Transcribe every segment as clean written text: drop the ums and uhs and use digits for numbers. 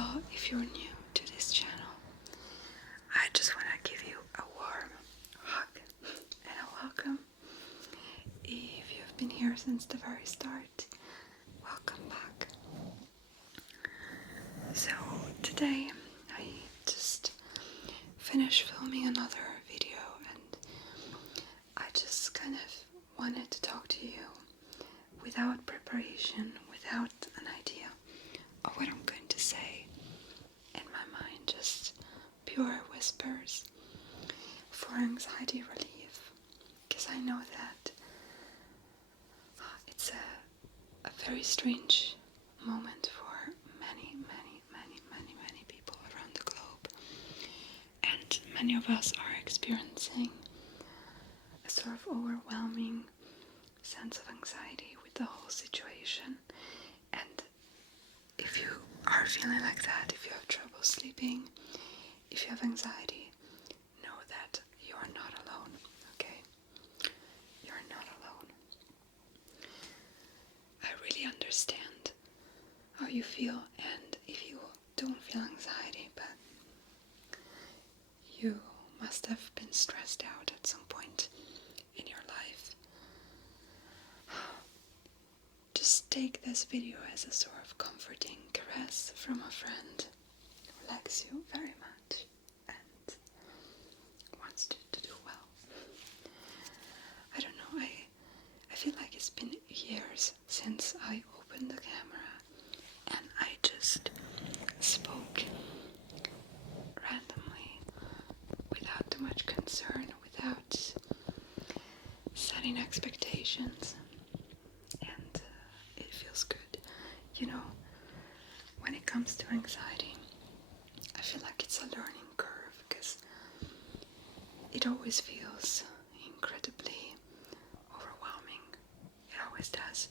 all, if you're new to this channel, I just want to give you a warm hug and a welcome. If you've been here since the very start, welcome back. So today I just finished filming another video and I just kind of wanted to talk to you without preparation, without an idea of what I'm going to say in my mind, just pure whispers for anxiety relief, because I know that it's a very strange moment for many people around the globe, and many of us are experiencing a sort of overwhelming sense of anxiety with the whole situation. And if you are feeling like that, if you have trouble sleeping, if you have anxiety, know that you are not alone, okay? You are not alone. I really understand how you feel, and if you don't feel anxiety, but you must have been stressed out at some point in your life, just take this video as a sort of comforting caress from a friend who likes you very much and wants to do well. I don't know, I feel like it's been years since I opened the camera and I just spoke randomly without too much concern, without setting expectations, and it feels good. You know, when it comes to anxiety, I feel like it's a learning curve because it always feels incredibly overwhelming. It always does.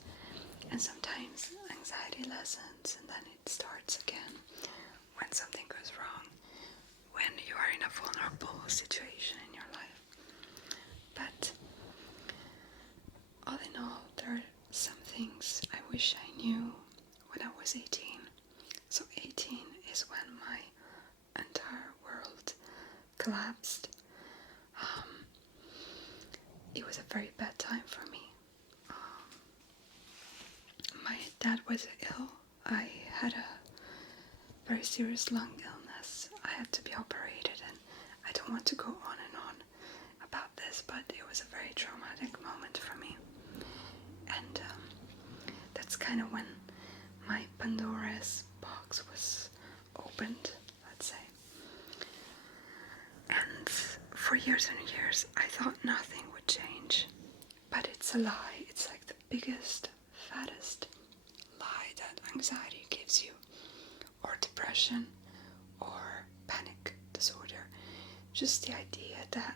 And sometimes anxiety lessens and then it starts again when something goes wrong, when you are in a vulnerable situation in your life. But all in all, there are some things I wish I knew when I was 18. So 18 is when my entire world collapsed. It was a very bad time for me. My dad was ill. I had a very serious lung illness. I had to be operated, and I don't want to go on and on about this, but it was a very traumatic moment for me. And that's kind of when my Pandora's box was opened, let's say. And for years and years, I thought nothing would change. But it's a lie. It's like the biggest, fattest lie that anxiety gives you, or depression, or panic disorder. Just the idea that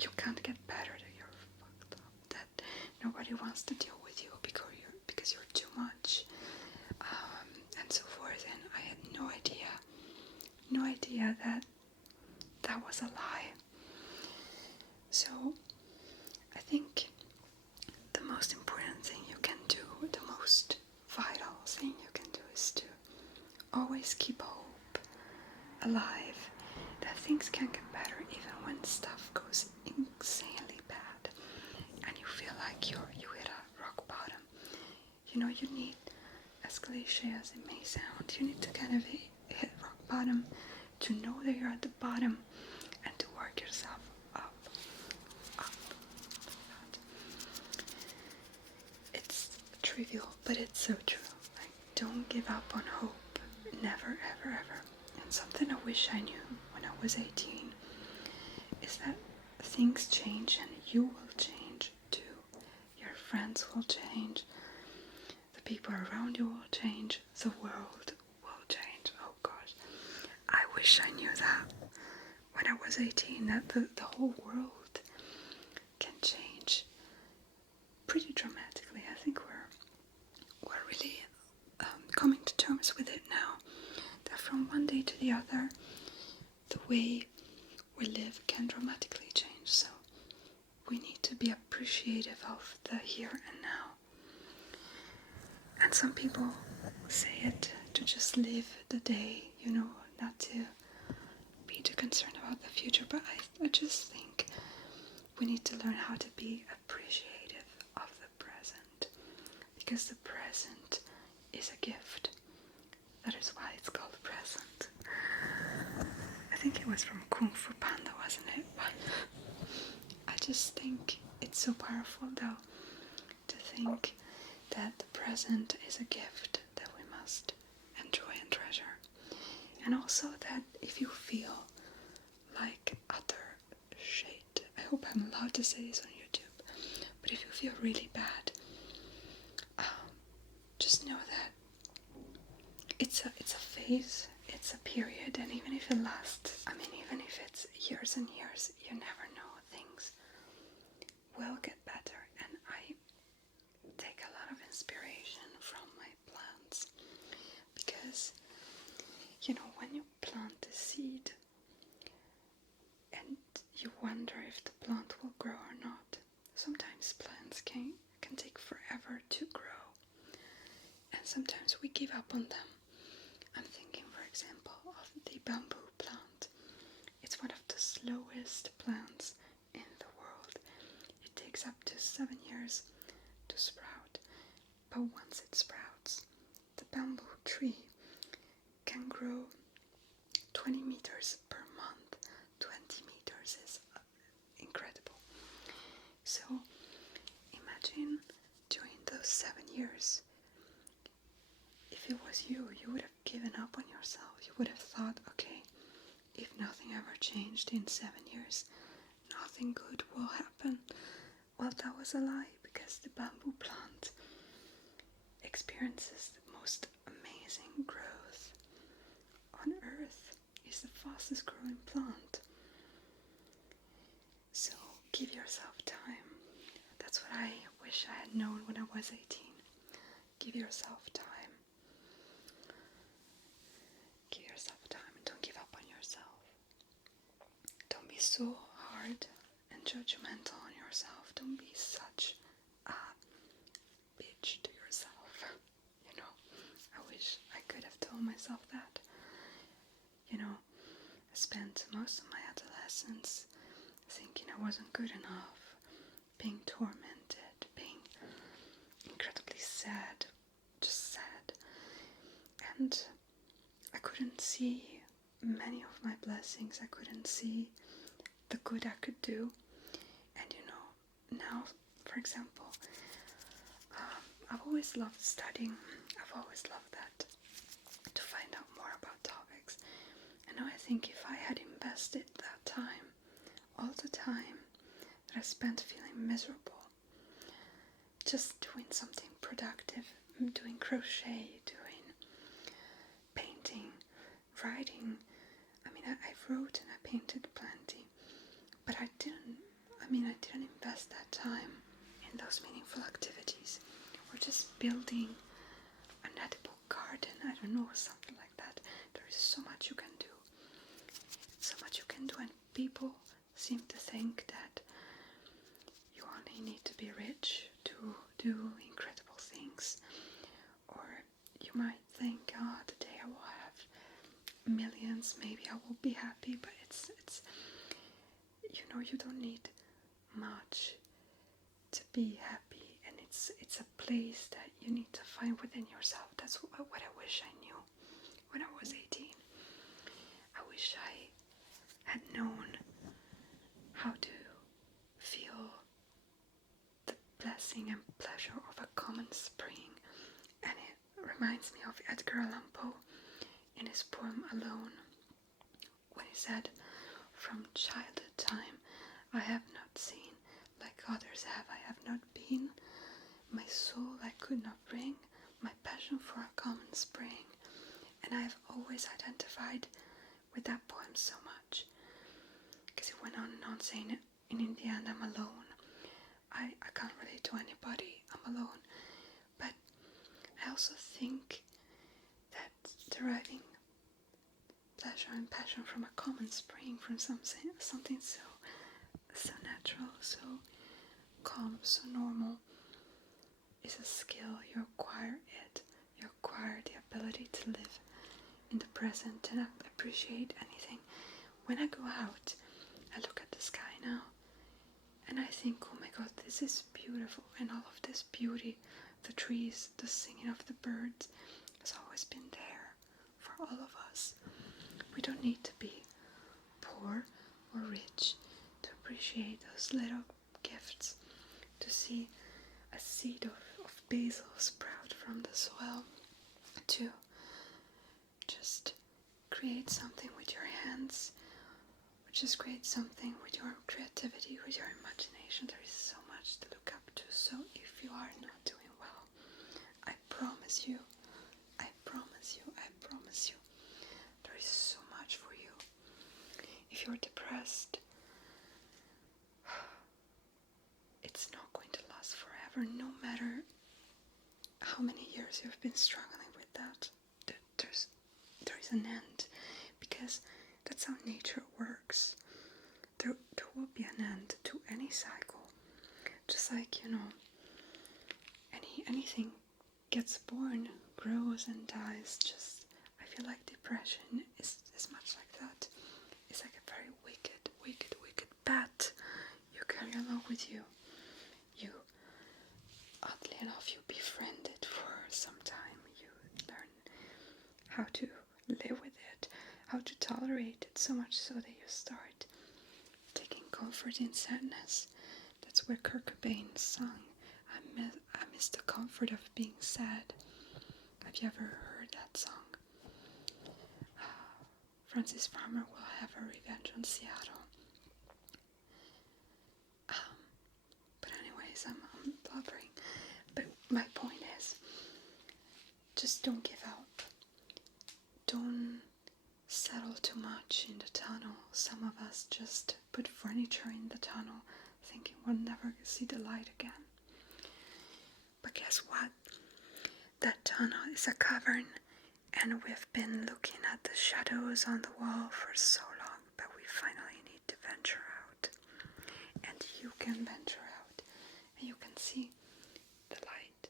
you can't get better, that you're fucked up, that nobody wants to deal with you because you're too much, and so forth. And I had no idea that was a lie. So I think the most important thing you can do, the most vital thing you can do, is to always keep hope alive, that things can get better even when stuff goes insanely bad and you feel like you hit a rock bottom. You know, you need, as cliche as it may sound, you need to kind of hit rock bottom to know that you're at the bottom and to work yourself up. It's trivial, but it's so true. Like, don't give up on hope. Never, ever, ever. And something I wish I knew when I was 18 is that things change and you will change too. Your friends will change. The people around you will change. The world will change. Oh gosh. I wish I knew that when I was 18, that the whole world can change pretty dramatically. I think we're really coming to terms with it now, that from one day to the other, the way we live can dramatically change. So we need to be appreciative of the here and now. And some people say it to just live the day not to be too concerned about the future, but I just think we need to learn how to be appreciative of the present, because the present is a gift. That is why it's called present. I think it was from Kung Fu Panda, wasn't it? But I just think it's so powerful, though, to think that the present is a gift that we must enjoy and treasure. And also that if you feel like utter shit, I hope I'm allowed to say this on YouTube, but if you feel really bad, just know that it's a phase, it's a period, and even if it lasts, even if it's years and years, you never know, things will get better. And I take a lot of inspiration from my plants, because when you plant a seed and you wonder if the plant will grow or not, sometimes plants can take forever to grow, and sometimes we give up on them. I'm thinking, for example, of the bamboo plant. It's one of the slowest plants in the world. It takes up to 7 years to sprout, but once it sprouts, the bamboo tree can grow 20 meters per month. 20 meters is incredible. So imagine during those 7 years, if it was you would have given up on yourself. You would have thought, okay, if nothing ever changed in 7 years, nothing good will happen. Well, that was a lie, because the bamboo plant experiences the most amazing growth on earth. It's the fastest growing plant. So give yourself time. That's what I wish I had known when I was 18. Give yourself time. Give yourself time and don't give up on yourself. Don't be so hard and judgmental on yourself. Don't be such a bitch to yourself. I wish I could have told myself that. I spent most of my adolescence thinking I wasn't good enough, being tormented, being incredibly sad, just sad. And I couldn't see many of my blessings. I couldn't see the good I could do. And now, for example, I've always loved studying. I've always loved that, to find out more about topics. And now I think if I had invested that time, all the time that I spent feeling miserable, just doing something productive, doing crochet, doing painting, writing. I wrote and I painted plenty, but I didn't invest that time in those meaningful activities, or just building an edible garden, I don't know, something like that. There is so much you can do. And people seem to think that you only need to be rich to do incredible things. Or you might think, the day I will have millions, maybe I will be happy, but it's you don't need much to be happy, and it's a place that you need to find within yourself. That's what I wish I knew when I was 18. I wish I had known how to feel the blessing and pleasure of a common spring. And it reminds me of Edgar Allan Poe in his poem Alone, when he said, "From childhood time I have not seen, like others I have not been. My soul I could not bring, my passion for a common spring." And I have always identified with that poem so much, because he went on and on saying, in the end, I'm alone. I can't relate to anybody, I'm alone. But I also think that deriving pleasure and passion from a common spring, from something so natural, so calm, so normal, is a skill. You acquire it. You acquire the ability to live in the present and appreciate anything. When I go out, I look at the sky now and I think, oh my god, this is beautiful, and all of this beauty, the trees, the singing of the birds, has always been there for all of us. We don't need to be poor or rich to appreciate those little gifts, to see a seed of basil sprout from the soil, to just create something with your hands, or just create something with your creativity, with your imagination. There is so much to look up to. So if you are not doing well, I promise you, there is so much for you. If you're depressed, it's not going to last forever, no matter how many years you've been struggling with that. There is an end, because that's how nature works. There will be an end to any cycle. Just like, anything gets born, grows and dies. Just, I feel like depression is much like that. It's like a very wicked bat you carry along with you. You, oddly enough, you befriend it for some time. You learn how to live with it, how to tolerate it, so much so that you start taking comfort in sadness. That's where Kurt Cobain sung, I miss the comfort of being sad. Have you ever heard that song? Francis Farmer will have a revenge on Seattle. But anyways, I'm blubbering. But my point is, just don't give up. Don't settle too much in the tunnel. Some of us just put furniture in the tunnel, thinking we'll never see the light again. But guess what? That tunnel is a cavern, and we've been looking at the shadows on the wall for so long, but we finally need to venture out. And you can venture out, and you can see the light.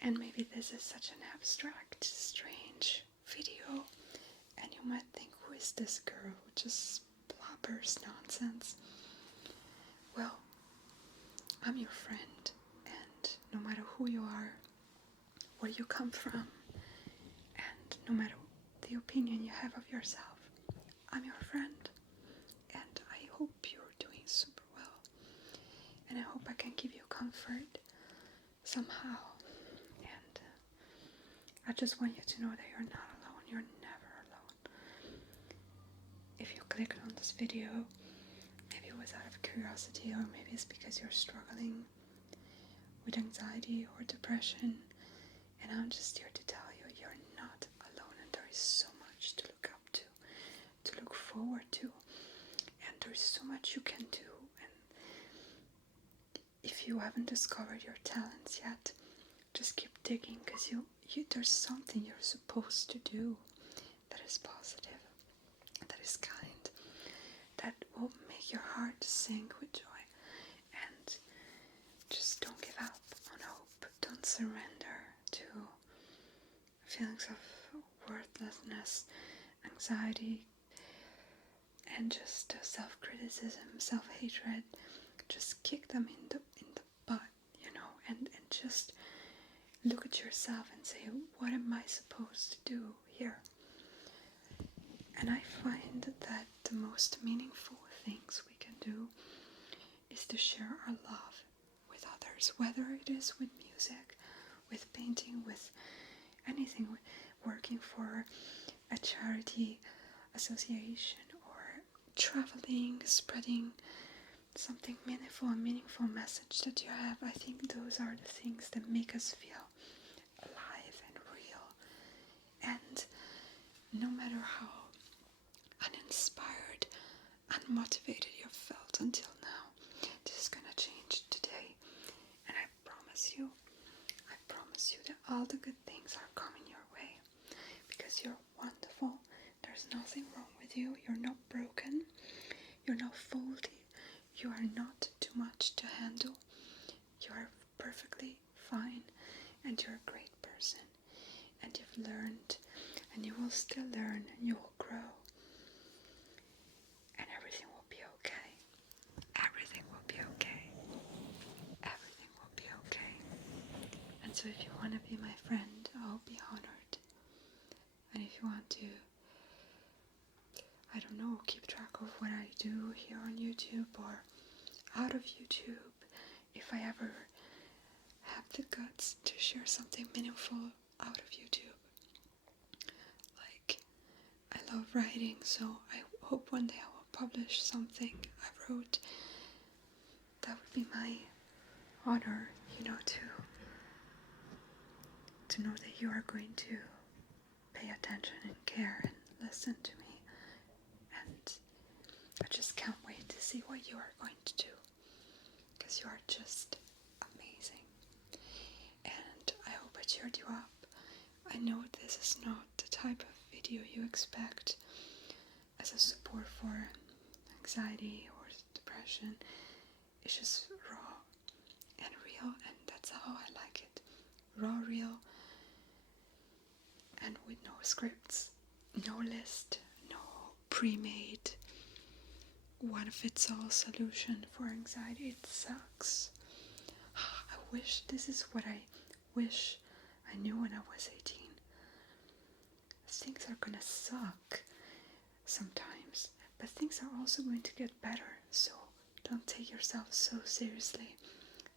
And maybe this is such an abstract, strange video, and you might think, who is this girl who just blabbers nonsense? Well, I'm your friend, and no matter who you are, where you come from, and no matter the opinion you have of yourself, I'm your friend, and I hope you're doing super well, and I hope I can give you comfort somehow. And I just want you to know that you're not alone. You're never alone. If you clicked on this video, maybe it was out of curiosity, or maybe it's because you're struggling with anxiety or depression, and I'm just here to tell you, you're not alone, and there is so much to look up to look forward to, and there is so much you can do. And if you haven't discovered your talents yet, just keep digging, because there's something you're supposed to do that is positive, that is kind, that will make your heart sing with joy. And just don't give up on hope. Don't surrender to feelings of worthlessness, anxiety, and just self-criticism, self-hatred. Just kick them in the butt, and just look at yourself and say, what am I supposed to do here? And I find that the most meaningful things we can do is to share our love with others, whether it is with music, with painting, with anything, working for a charity association, or traveling, spreading something meaningful, a meaningful message that you have. I think those are the things that make us feel alive and real. And no matter how uninspired, unmotivated you felt until now, this is gonna change today. And I promise you that all the good things are coming your way, because you're wonderful. There's nothing wrong with you. You're not broken. You're not faulty. You are not too much to handle. You are perfectly fine, and you're a great person. And you've learned I don't know, keep track of what I do here on YouTube or out of YouTube. If I ever have the guts to share something meaningful out of YouTube. Like, I love writing, so I hope one day I will publish something I wrote. That would be my honor, you know, to know that you are going to pay attention and care and listen to me. And I just can't wait to see what you are going to do, because you are just amazing. And I hope I cheered you up. I know this is not the type of video you expect as a support for anxiety or depression. It's just raw and real, and that's how I like it. Raw, real, and with no scripts, no list, no pre-made one-fits-all solution for anxiety. It sucks. I wish this is what I wish I knew when I was 18. Things are gonna suck sometimes, but things are also going to get better, so don't take yourself so seriously.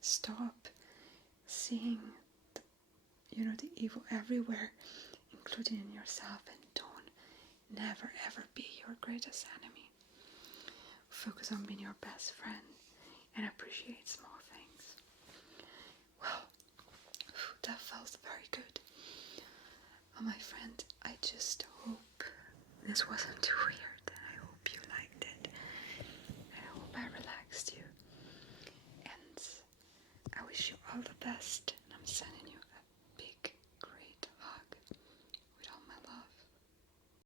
Stop seeing the evil everywhere, including in yourself, and don't never ever be your greatest enemy. Focus on being your best friend and appreciate small things. Well, that felt very good. My friend, I just hope this wasn't too weird. I hope you liked it. I hope I relaxed you. And I wish you all the best